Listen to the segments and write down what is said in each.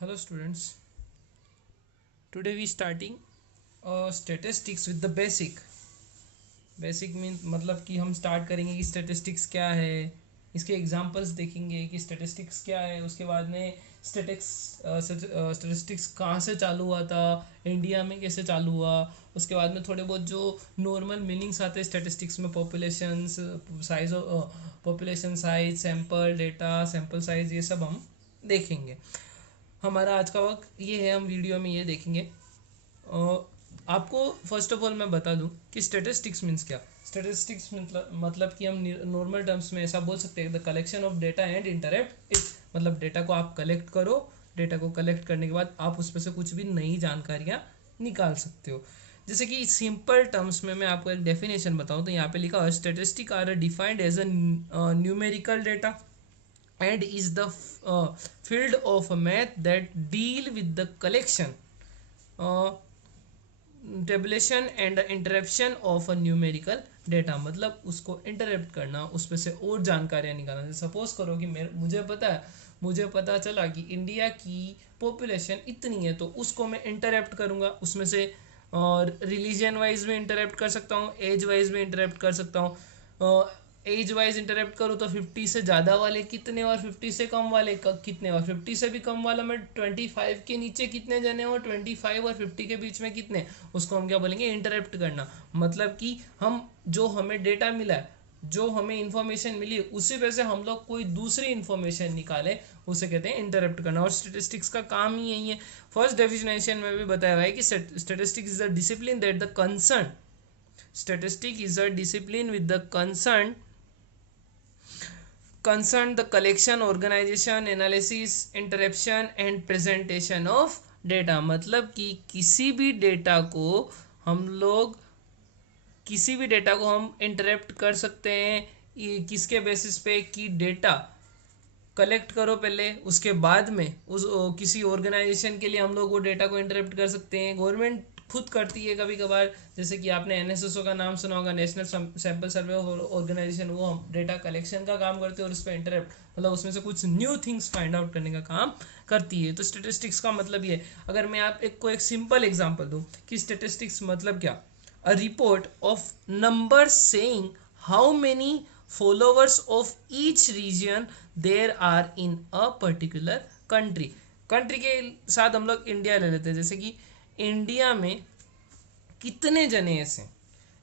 Hello students, today we starting statistics with the basic mean मतलब कि हम start करेंगे कि स्टेटिस्टिक्स क्या है, इसके एग्जांपल्स देखेंगे कि स्टेटिस्टिक्स क्या है। उसके बाद में स्टेटिस्टिक्स कहाँ से चालू हुआ था, इंडिया में कैसे चालू हुआ। उसके बाद में थोड़े बहुत जो नॉर्मल मीनिंग्स आते हैं स्टेटिस्टिक्स में, population size, sample data, sample size, ये सब हम देखेंगे। हमारा आज का वक्त ये है, हम वीडियो में ये देखेंगे। आपको फर्स्ट ऑफ ऑल मैं बता दूं कि स्टेटिस्टिक्स मीन्स क्या। स्टेटिस्टिक्स मतलब कि हम नॉर्मल टर्म्स में ऐसा बोल सकते हैं, the collection of data and interrupt it. मतलब डेटा को आप कलेक्ट करो, डेटा को कलेक्ट करने के बाद आप उसमें से कुछ भी नई जानकारियाँ निकाल सकते हो। जैसे कि सिंपल टर्म्स में मैं आपको एक डेफिनेशन बताऊं तो यहाँ पे लिखा हुआ, statistic are defined as a numerical data and is the field of math that deal with the collection, uh, tabulation and interruption of a numerical data. मतलब उसको इंटरप्ट करना, उसमें से और जानकारियाँ निकालना। सपोज करो कि मुझे पता चला कि इंडिया की पॉपुलेशन इतनी है, तो उसको मैं इंटरप्ट करूँगा उसमें से। और रिलीजन वाइज में इंटरप्ट कर सकता हूँ, एज वाइज में इंटरप्ट कर सकता हूँ। एज वाइज इंटरप्ट करूँ तो 50 से ज़्यादा वाले कितने और 50 से कम वाले कितने, और 50 से भी कम वाला में 25 के नीचे कितने जने और 25 और 50 के बीच में कितने, उसको हम क्या बोलेंगे, इंटरप्ट करना। मतलब कि हम जो हमें डेटा मिला है, जो हमें इंफॉर्मेशन मिली, उसी वजह से हम लोग कोई दूसरी इंफॉर्मेशन निकाले, उसे कहते हैं इंटरप्ट करना। और स्टेटिस्टिक्स का काम ही यही है। फर्स्ट डेफिनेशन में भी बताया हुआ है कि statistics is a discipline that the concern statistic is a discipline with the concern the collection, organization, analysis, interruption and presentation of data। मतलब कि किसी भी डेटा को हम इंटरप्ट कर सकते हैं। किसके बेसिस पे कि डेटा कलेक्ट करो पहले, उसके बाद में उस किसी ऑर्गेनाइजेशन के लिए हम लोग वो डेटा को इंटरप्ट कर सकते हैं। गवर्नमेंट खुद करती है कभी कभार, जैसे कि आपने एनएसएसओ का नाम सुना होगा, नेशनल सैंपल सर्वे ऑर्गेनाइजेशन। वो हम डेटा कलेक्शन का काम करते हैं और उस पर इंटरप्ट मतलब उसमें से कुछ न्यू थिंग्स फाइंड आउट करने का काम करती है। तो स्टेटिस्टिक्स का मतलब ये है। अगर मैं आप एक सिंपल एग्जाम्पल दूँ कि स्टेटिस्टिक्स मतलब क्या, a report of numbers saying how many followers of each region there are in a particular country। Country के साथ हम लोग इंडिया ले लेते हैं। जैसे कि इंडिया में कितने जने ऐसे,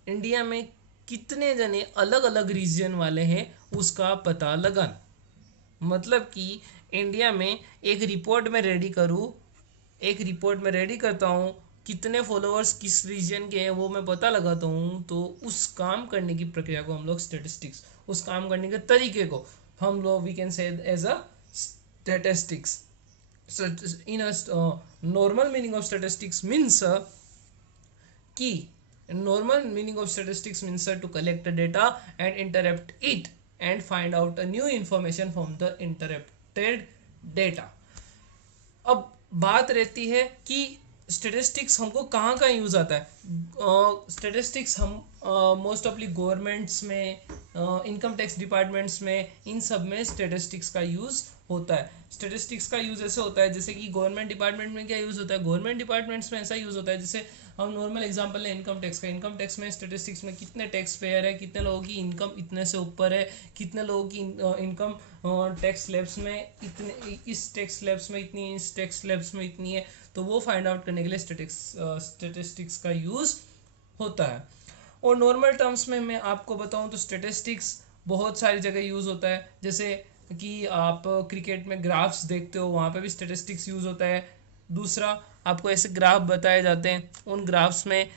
इंडिया में कितने जने अलग अलग रीजन वाले हैं, उसका पता लगाना। मतलब कि इंडिया में एक रिपोर्ट में रेडी करता हूँ, कितने फॉलोअर्स किस रीजन के हैं वो मैं पता लगाता हूँ। तो उस काम करने की प्रक्रिया को हम लोग स्टेटिस्टिक्स, उस काम करने के तरीके को हम लोग we can say as a statistics. In normal meaning of statistics means कि normal meaning of statistics means to collect the data and interpret it and find out a new information from the interpreted data। अब बात रहती है कि statistics हमको कहाँ कहाँ use आता है। स्टेटिस्टिक्स हम मोस्ट ऑफली गवर्नमेंट्स में, इनकम टैक्स डिपार्टमेंट्स में, इन सब में स्टेटिस्टिक्स का यूज़ होता है। स्टेटिस्टिक्स का यूज़ ऐसे होता है जैसे कि गवर्नमेंट डिपार्टमेंट में क्या यूज़ होता है, गवर्नमेंट डिपार्टमेंट्स में ऐसा यूज़ होता है जैसे हम नॉर्मल एग्जांपल है इनकम टैक्स का। इनकम टैक्स में स्टेटिस्टिक्स में कितने टैक्स पेयर है, कितने लोगों की इनकम इतने से ऊपर है, कितने लोगों की इनकम टैक्स स्लैब्स में इतने, इस टैक्स स्लैब्स में इतनी, इस टैक्स स्लैब्स में इतनी है। तो वो फाइंड आउट करने के लिए स्टेटिस्टिक्स का यूज़ होता है। और नॉर्मल टर्म्स में मैं आपको बताऊं तो स्टेटिस्टिक्स बहुत सारी जगह यूज़ होता है। जैसे कि आप क्रिकेट में ग्राफ्स देखते हो, वहाँ पे भी स्टेटिस्टिक्स यूज़ होता है। दूसरा, आपको ऐसे ग्राफ बताए जाते हैं, उन ग्राफ्स में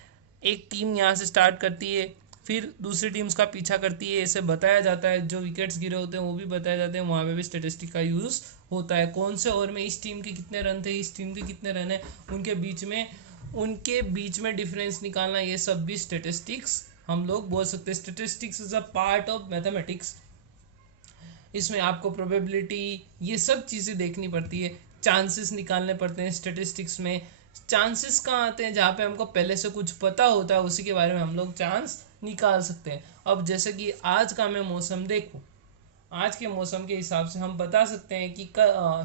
एक टीम यहाँ से स्टार्ट करती है, फिर दूसरी टीम उसका पीछा करती है, ऐसे बताया जाता है। जो विकेट्स गिरे होते हैं वो भी बताए जाते हैं, वहाँ पे भी स्टेटिस्टिक का यूज़ होता है। कौन से ओवर में इस टीम के कितने रन थे, इस टीम के कितने रन है, उनके बीच में डिफरेंस निकालना, ये सब भी स्टेटिस्टिक्स हम लोग बोल सकते हैं। Statistics is a part of mathematics. इसमें आपको प्रोबेबिलिटी, ये सब चीज़ें देखनी पड़ती है, चांसेस निकालने पड़ते हैं स्टेटिस्टिक्स में। चांसेस कहाँ आते हैं, जहाँ पे हमको पहले से कुछ पता होता है उसी के बारे में हम लोग चांस निकाल सकते हैं। अब जैसे कि आज का मैं मौसम देखूँ, आज के मौसम के हिसाब से हम बता सकते हैं कि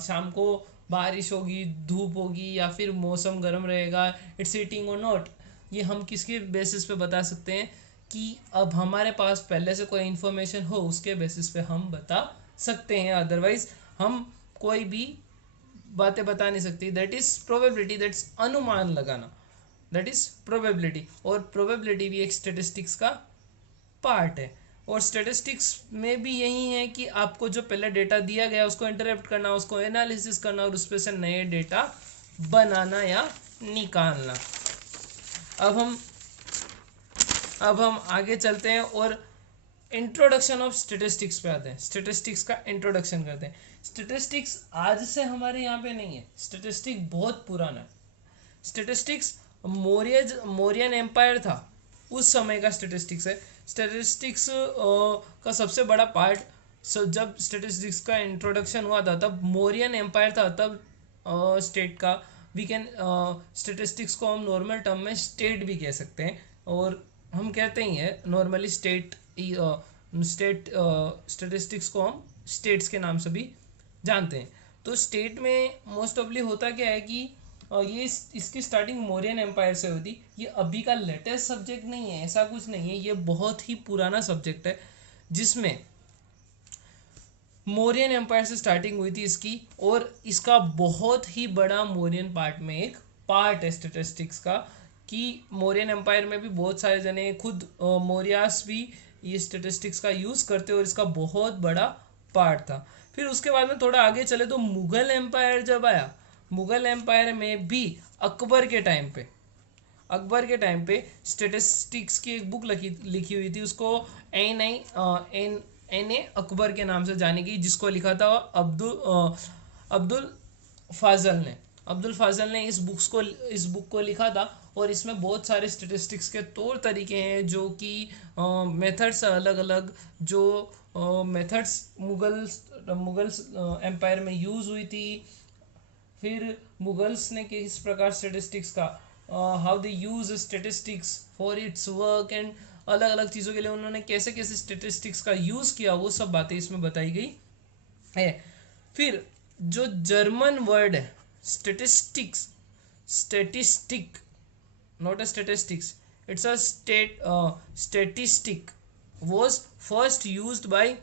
शाम को बारिश होगी, धूप होगी, या फिर मौसम गर्म रहेगा, इट्स हीटिंग और नॉट, ये हम किसके बेसिस पे बता सकते हैं कि अब हमारे पास पहले से कोई इन्फॉर्मेशन हो उसके बेसिस पे हम बता सकते हैं, अदरवाइज हम कोई भी बातें बता नहीं सकती। दैट इज प्रोबेबिलिटी, दैट्स अनुमान लगाना, दैट इज प्रोबेबिलिटी। और प्रोबेबिलिटी भी एक स्टेटिस्टिक्स का पार्ट है। और स्टेटिस्टिक्स में भी यही है कि आपको जो पहले डेटा दिया गया उसको इंटरप्ट करना, उसको एनालिसिस करना और उस पर से नए डेटा बनाना या निकालना। अब हम आगे चलते हैं और इंट्रोडक्शन ऑफ स्टेटिस्टिक्स पे आते हैं। स्टेटिस्टिक्स का इंट्रोडक्शन करते हैं। स्टेटिस्टिक्स आज से हमारे यहाँ पे नहीं है, स्टेटिस्टिक्स बहुत पुराना है। स्टेटिस्टिक्स मौर्यन एम्पायर था उस समय का स्टेटिस्टिक्स है। स्टेटिस्टिक्स का सबसे बड़ा पार्ट, जब स्टेटिस्टिक्स का इंट्रोडक्शन हुआ था तब मौर्यन एम्पायर था, तब स्टेट का वी कैन स्टेटिस्टिक्स को हम नॉर्मल टर्म में स्टेट भी कह सकते हैं, और हम कहते ही हैं नॉर्मली स्टेटिस्टिक्स को हम स्टेट्स के नाम से भी जानते हैं। तो स्टेट में मोस्ट ऑफली होता क्या है कि ये इसकी स्टार्टिंग मौर्यन एम्पायर से हुई थी। ये अभी का लेटेस्ट सब्जेक्ट नहीं है, ऐसा कुछ नहीं है, ये बहुत ही पुराना सब्जेक्ट है जिसमें मौर्यन एम्पायर से स्टार्टिंग हुई थी इसकी, और इसका बहुत ही बड़ा मौर्यन पार्ट में एक पार्ट है स्टेटिस्टिक्स का, कि मौर्यन एम्पायर में भी बहुत सारे जने, खुद मौर्यास भी ये स्टेटिस्टिक्स का यूज़ करते, और इसका बहुत बड़ा पार्ट था। फिर उसके बाद में थोड़ा आगे चले तो मुगल एम्पायर जब आया, मुगल एम्पायर में भी अकबर के टाइम पे स्टेटिस्टिक्स की एक बुक लिखी हुई थी, उसको एन ए अकबर के नाम से जानी गई, जिसको लिखा था अब्दुल फाजल ने इस बुक को लिखा था। और इसमें बहुत सारे स्टेटिस्टिक्स के तौर तरीके हैं, जो कि मेथड्स अलग अलग, जो मेथड्स मुगल्स एम्पायर में यूज़ हुई थी। फिर मुगल्स ने किस प्रकार स्टेटिस्टिक्स का how they use statistics for its work, and अलग अलग चीज़ों के लिए उन्होंने कैसे कैसे स्टेटिस्टिक्स का यूज़ किया, वो सब बातें इसमें बताई गई है। फिर जो जर्मन वर्ड है statistic, not a statistics, it's a statistic was first used by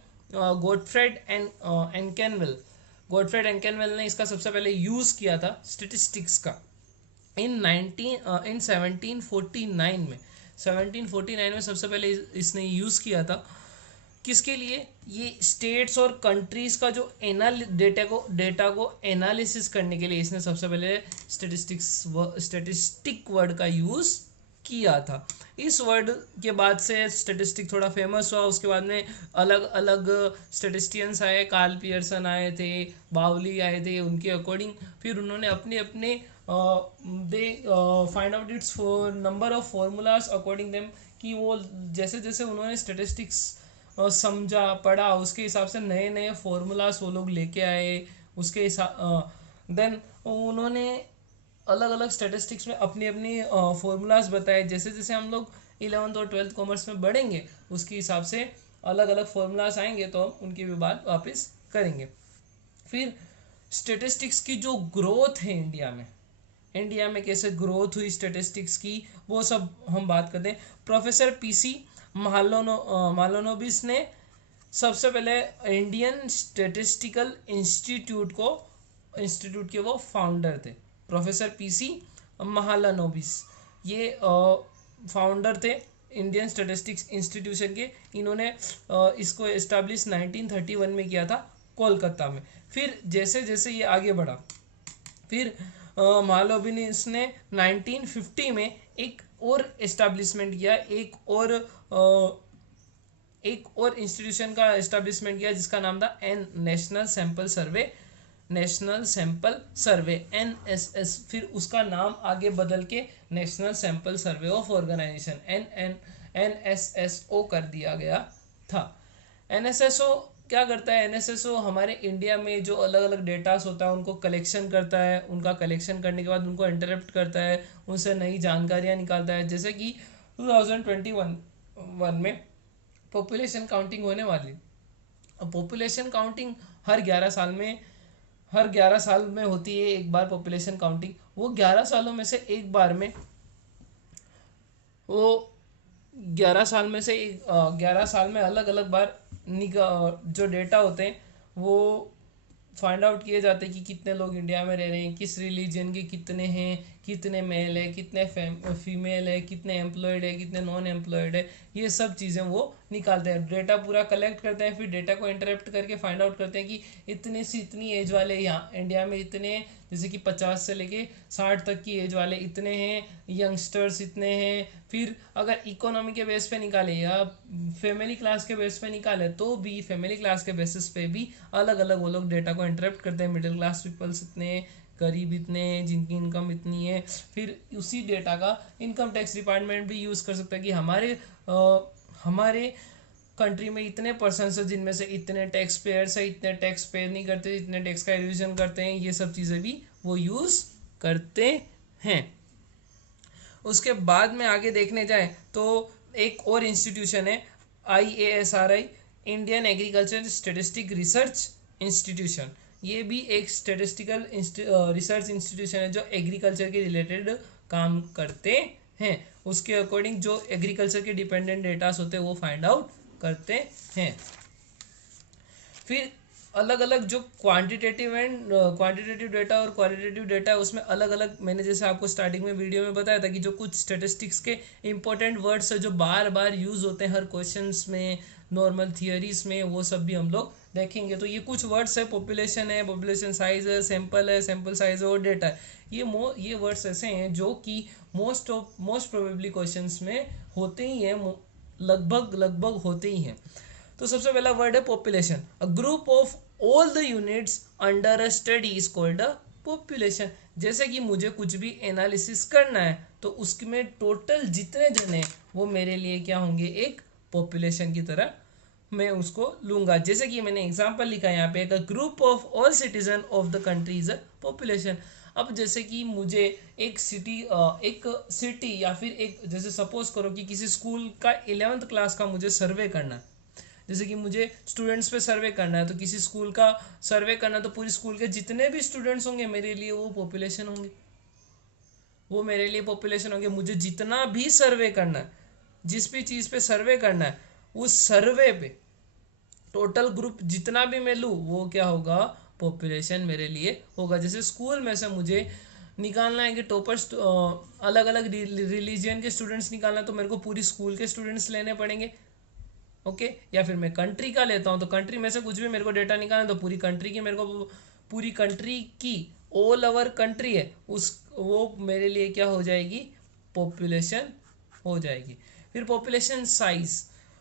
Gottfried Enckenwell। गॉडफ्रेड एंकेनवेल ने इसका सबसे पहले यूज़ किया था स्टेटिस्टिक्स का इन 1749 में। 1749 में सबसे पहले इसने यूज़ किया था। किसके लिए? ये स्टेट्स और कंट्रीज़ का जो डेटा को एनालिसिस करने के लिए इसने सबसे पहले स्टेटिस्टिक वर्ड का यूज़ किया था। इस वर्ड के बाद से स्टेटिस्टिक थोड़ा फेमस हुआ। उसके बाद में अलग अलग स्टेटिस्टियंस आए, कार्ल पियर्सन आए थे, बाउली आए थे, उनके अकॉर्डिंग फिर उन्होंने अपने they find out it's number of formulas according them, कि वो जैसे जैसे उन्होंने स्टेटिस्टिक्स समझा पढ़ा उसके हिसाब से नए नए फॉर्मूलाज वो लोग लेके आए। उसके हिसाब देन उन्होंने अलग अलग स्टैटिस्टिक्स में अपनी अपनी फॉर्मूलाज बताए। जैसे जैसे हम लोग 11th और 12th कॉमर्स में बढ़ेंगे उसके हिसाब से अलग अलग फॉर्मूलाज आएंगे, तो हम उनकी भी बात वापस करेंगे। फिर स्टैटिस्टिक्स की जो ग्रोथ है इंडिया में कैसे ग्रोथ हुई स्टैटिस्टिक्स की, वो सब हम बात करते हैं। प्रोफेसर पीसी मालोनोबिस ने सबसे पहले इंडियन स्टैटिस्टिकल इंस्टीट्यूट के वो फाउंडर थे। प्रोफेसर पीसी महालानोबिस ये फाउंडर थे इंडियन स्टैटिस्टिक्स इंस्टीट्यूशन के। इन्होंने इसको एस्टैब्लिश 1931 में किया था कोलकाता में। फिर जैसे जैसे ये आगे बढ़ा, फिर महालोबिस ने 1950 में एक और एस्टैब्लिशमेंट किया, एक और इंस्टीट्यूशन का एस्टैब्लिशमेंट किया जिसका नाम था नेशनल सैंपल सर्वे NSS। फिर उसका नाम आगे बदल के national sample survey of organisation NSSO कर दिया गया था। NSSO क्या करता है? NSSO हमारे इंडिया में जो अलग अलग डेटास होता है उनको कलेक्शन करता है। उनका कलेक्शन करने के बाद उनको इंटरप्ट करता है, उनसे नई जानकारियाँ निकालता है। जैसे कि 2021 में पॉपुलेशन काउंटिंग होने वाली। अब पॉपुलेशन काउंटिंग हर 11 साल में हर 11 साल में होती है एक बार पॉपुलेशन काउंटिंग। वो 11 सालों में से एक बार में वो 11 साल में से 11 साल में अलग अलग बार जो डेटा होते हैं वो फाइंड आउट किए जाते हैं कि कितने लोग इंडिया में रह रहे हैं, किस रिलीजन के कितने हैं, कितने मेल है, कितने फीमेल है, कितने एम्प्लॉयड है, कितने नॉन एम्प्लॉयड है। ये सब चीज़ें वो निकालते हैं, डेटा पूरा कलेक्ट करते हैं, फिर डेटा को इंटरप्ट करके फाइंड आउट करते हैं कि इतने से इतनी एज वाले यहाँ इंडिया में इतने, जैसे कि 50 से लेके 60 तक की एज वाले इतने हैं, यंगस्टर्स इतने हैं। फिर अगर इकोनॉमी के बेस पे निकाले या फैमिली क्लास के बेस पे निकाले तो भी फैमिली क्लास के बेसिस पे भी अलग अलग वो लोग डेटा को इंटरप्ट करते हैं। मिडिल क्लास पीपल्स इतने, गरीब इतने, जिनकी इनकम इतनी है। फिर उसी डेटा का इनकम टैक्स डिपार्टमेंट भी यूज़ कर सकता है कि हमारे कंट्री में इतने पर्सन है जिनमें से इतने टैक्स पेयर्स है, इतने टैक्स पे नहीं करते, इतने टैक्स का एविजन करते हैं। ये सब चीज़ें भी वो यूज़ करते हैं। उसके बाद में आगे देखने जाए तो एक और इंस्टीट्यूशन है IASRI, Indian agriculture statistic research institution. ये भी एक स्टेटिस्टिकल रिसर्च इंस्टीट्यूशन है जो एग्रीकल्चर के रिलेटेड काम करते हैं। उसके अकॉर्डिंग जो एग्रीकल्चर के डिपेंडेंट डेटास होते हैं वो फाइंड आउट करते हैं। फिर अलग अलग जो क्वांटिटेटिव डेटा और क्वालिटेटिव डेटा है उसमें अलग अलग, मैंने जैसे आपको स्टार्टिंग में वीडियो में बताया था कि जो कुछ स्टेटिस्टिक्स के इंपॉर्टेंट वर्ड्स है जो बार बार यूज होते हैं हर क्वेश्चंस में, नॉर्मल थियरीज में, वो सब भी हम लोग देखेंगे। तो ये कुछ वर्ड्स है, पॉपुलेशन है, पॉपुलेशन साइज है, सैंपल साइज और डेटा है। ये वर्ड्स ऐसे हैं जो कि मोस्ट प्रोबेबली क्वेश्चंस में होते ही हैं, लगभग होते ही हैं। तो सबसे पहला वर्ड है population. A group of all the units under a study is called a population. जैसे कि मुझे कुछ भी एनालिसिस करना है तो उसमें टोटल जितने जन हैं वो मेरे लिए क्या होंगे, एक पॉपुलेशन की तरह मैं उसको लूंगा। जैसे कि मैंने एग्जांपल लिखा है यहाँ पे, a group of all citizen of the country is a population. अब जैसे कि मुझे एक सिटी या फिर एक, जैसे सपोज करो कि किसी स्कूल का 11th क्लास का मुझे सर्वे करना है। जैसे कि मुझे स्टूडेंट्स पे सर्वे करना है, तो किसी स्कूल का सर्वे करना है तो पूरी स्कूल के जितने भी स्टूडेंट्स होंगे मेरे लिए वो पॉपुलेशन होंगे, वो मेरे लिए पॉपुलेशन होंगे। मुझे जितना भी सर्वे करना है, जिस भी चीज़ पे सर्वे करना है, उस सर्वे पे टोटल ग्रुप जितना भी मैं लूँ वो क्या होगा, पॉपुलेशन मेरे लिए होगा। जैसे स्कूल में से मुझे निकालना है कि टॉपर्स, अलग अलग रिलीजन के स्टूडेंट्स निकालना है तो मेरे को पूरी स्कूल के स्टूडेंट्स लेने पड़ेंगे। ओके या फिर मैं कंट्री का लेता हूँ तो कंट्री में से कुछ भी मेरे को डेटा निकालना है तो पूरी कंट्री की, मेरे को पूरी कंट्री की, ऑल ओवर कंट्री है उस, वो मेरे लिए क्या हो जाएगी, पॉपुलेशन हो जाएगी। फिर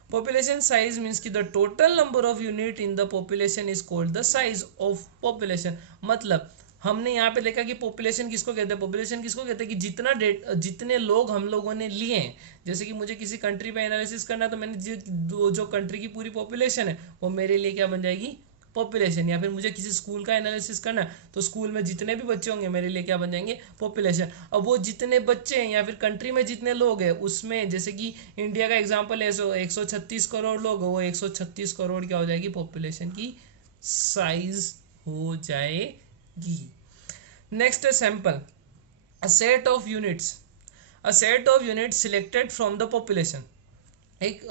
पॉपुलेशन साइज मीन्स कि the total number of unit in the population is called the size of population. मतलब हमने यहाँ पे देखा कि पॉपुलेशन किसको कहते हैं, पॉपुलेशन किसको कहते हैं कि जितने लोग हम लोगों ने लिए हैं। जैसे कि मुझे किसी कंट्री पे एनालिसिस करना है तो मैंने जो कंट्री की पूरी पॉपुलेशन है वो मेरे लिए क्या बन जाएगी, पॉपुलेशन। या फिर मुझे किसी स्कूल का एनालिसिस करना है तो स्कूल में जितने भी बच्चे होंगे मेरे लिए क्या बन जाएंगे, पॉपुलेशन। अब वो जितने बच्चे हैं या फिर कंट्री में जितने लोग हैं उसमें, जैसे कि इंडिया का एग्जांपल है 136 करोड़ लोग, वो 136 करोड़ क्या हो जाएगी, पॉपुलेशन की साइज हो जाएगी। नेक्स्ट है sample, a set of units selected from the population. एक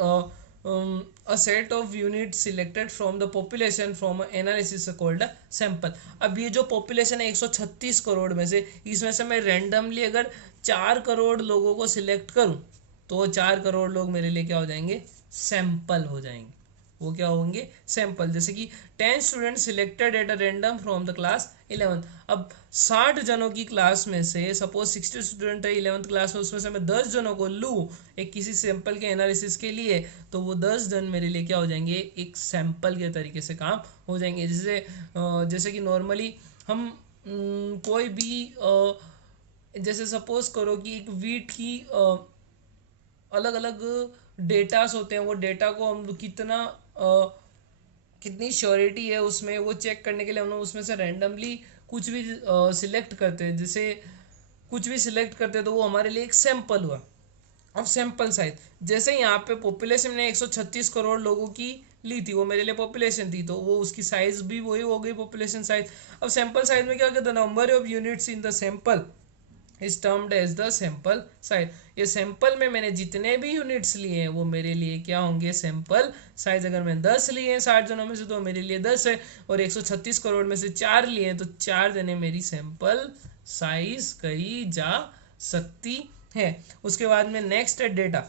a set of units selected from the population from an analysis called a sample। अब ये जो population है 136 करोड़ में से, इसमें से मैं randomly अगर 4 करोड़ लोगों को सिलेक्ट करूं तो 4 करोड़ लोग मेरे लिए क्या हो जाएंगे, सैंपल हो जाएंगे। वो क्या होंगे, सैंपल। जैसे कि 10 student selected at a random from the class 11th। अब 60 जनों की क्लास में से सपोज 60 स्टूडेंट है 11th क्लास में, उसमें से मैं 10 जनों को लूँ एक किसी सैंपल के एनालिसिस के लिए, तो वो 10 जन मेरे लिए क्या हो जाएंगे, एक सैंपल के तरीके से काम हो जाएंगे। जैसे कि नॉर्मली हम कोई भी जैसे सपोज करो कि एक वीट की अलग अलग डेटास होते हैं, वो डेटा को हम कितनी श्योरिटी है उसमें, वो चेक करने के लिए हम लोग उसमें से रैंडमली कुछ भी सिलेक्ट करते हैं। जैसे कुछ भी सिलेक्ट करते हैं तो वो हमारे लिए एक सैंपल हुआ। अब सैंपल साइज, जैसे यहाँ पे पॉपुलेशन ने 136 करोड़ लोगों की ली थी, वो मेरे लिए पॉपुलेशन थी, तो वो उसकी साइज भी वही हो गई, पॉपुलेशन साइज। अब सैंपल साइज में क्या कहते हैं, number of units in the sample is termed as the sample size. ये सैंपल में मैंने जितने भी यूनिट्स लिए हैं वो मेरे लिए क्या होंगे, सैंपल साइज। अगर मैं 10 लिए हैं 60 जनों में से तो मेरे लिए 10 है, और 136 करोड़ में से 4 लिए हैं तो 4 जने मेरी सैंपल साइज कही जा सकती है। उसके बाद में नेक्स्ट है data,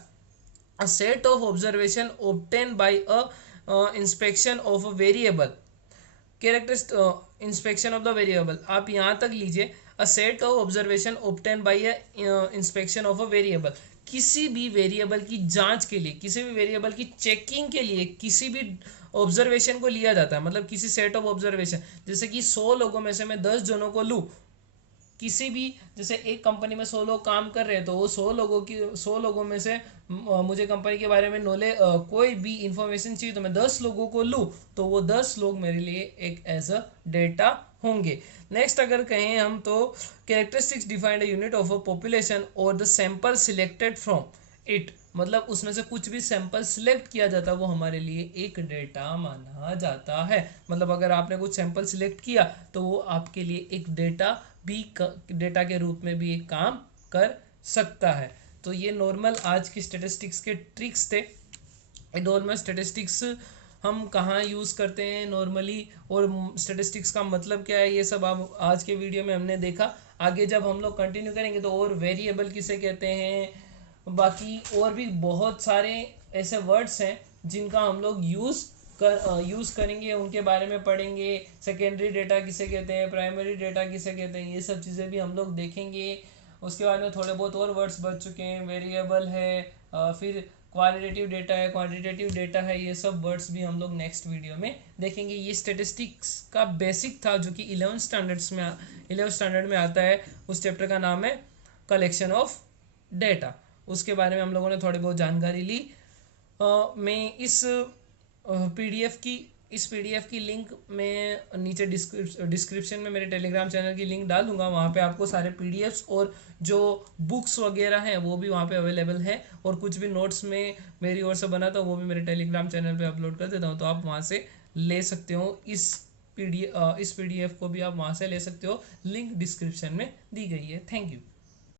a set of observation obtained by a inspection of a variable characteristic inspection of the variable. आप यहाँ तक लीजिए, a set of observation obtained by a inspection of a variable. किसी भी वेरिएबल की जांच के लिए, किसी भी वेरिएबल की चेकिंग के लिए किसी भी ऑब्जर्वेशन को लिया जाता है, मतलब किसी सेट ऑफ ऑब्जर्वेशन। जैसे कि 100 लोगों में से मैं 10 जनों को लूँ, किसी भी, जैसे एक कंपनी में 100 लोग काम कर रहे हैं तो वो 100 लोगों में से मुझे कंपनी के बारे में नॉलेज कोई भी इंफॉर्मेशन चाहिए तो मैं 10 लोगों को लूँ तो वो 10 लोग मेरे लिए एक एज अ डेटा होंगे। नेक्स्ट अगर कहें हम तो characteristics defined unit of a population और the sample selected from it, मतलब उसमें से कुछ भी सैंपल सिलेक्ट किया जाता है वो हमारे लिए एक डेटा माना जाता है। मतलब अगर आपने कुछ सैंपल सिलेक्ट किया तो वो आपके लिए एक डेटा भी डेटा के रूप में भी एक काम कर सकता है। तो ये नॉर्मल आज की स्टेटिस्टिक्स के ट्रिक्स थे। नॉर्मल स्टेटिस्टिक्स हम कहाँ यूज़ करते हैं नॉर्मली, और स्टेटिस्टिक्स का मतलब क्या है, ये सब आप आज के वीडियो में हमने देखा। आगे जब हम लोग कंटिन्यू करेंगे तो और वेरिएबल किसे कहते हैं, बाकी और भी बहुत सारे ऐसे वर्ड्स हैं जिनका हम लोग यूज़ करेंगे, उनके बारे में पढ़ेंगे। सेकेंडरी डेटा किसे कहते हैं, प्राइमरी डेटा किसे कहते हैं, ये सब चीज़ें भी हम लोग देखेंगे। उसके बाद में थोड़े बहुत और वर्ड्स बच चुके हैं, वेरिएबल है, फिर क्वालिटेटिव डेटा है, क्वांटिटेटिव डेटा है, ये सब वर्ड्स भी हम लोग नेक्स्ट वीडियो में देखेंगे। ये स्टेटिस्टिक्स का बेसिक था जो कि 11th स्टैंडर्ड में आता है। उस चैप्टर का नाम है कलेक्शन ऑफ डेटा। उसके बारे में हम लोगों ने थोड़ी बहुत जानकारी ली। मैं इस पीडीएफ की लिंक मैं नीचे डिस्क्रिप्शन में मेरे टेलीग्राम चैनल की लिंक डाल दूंगा। वहाँ पे आपको सारे पीडीएफ्स और जो बुक्स वगैरह हैं वो भी वहाँ पे अवेलेबल है, और कुछ भी नोट्स में मेरी ओर से बना था वो भी मेरे टेलीग्राम चैनल पे अपलोड कर देता हूँ, तो आप वहाँ से ले सकते हो। इस पीडीएफ को भी आप वहाँ से ले सकते हो, लिंक डिस्क्रिप्शन में दी गई है। Thank you.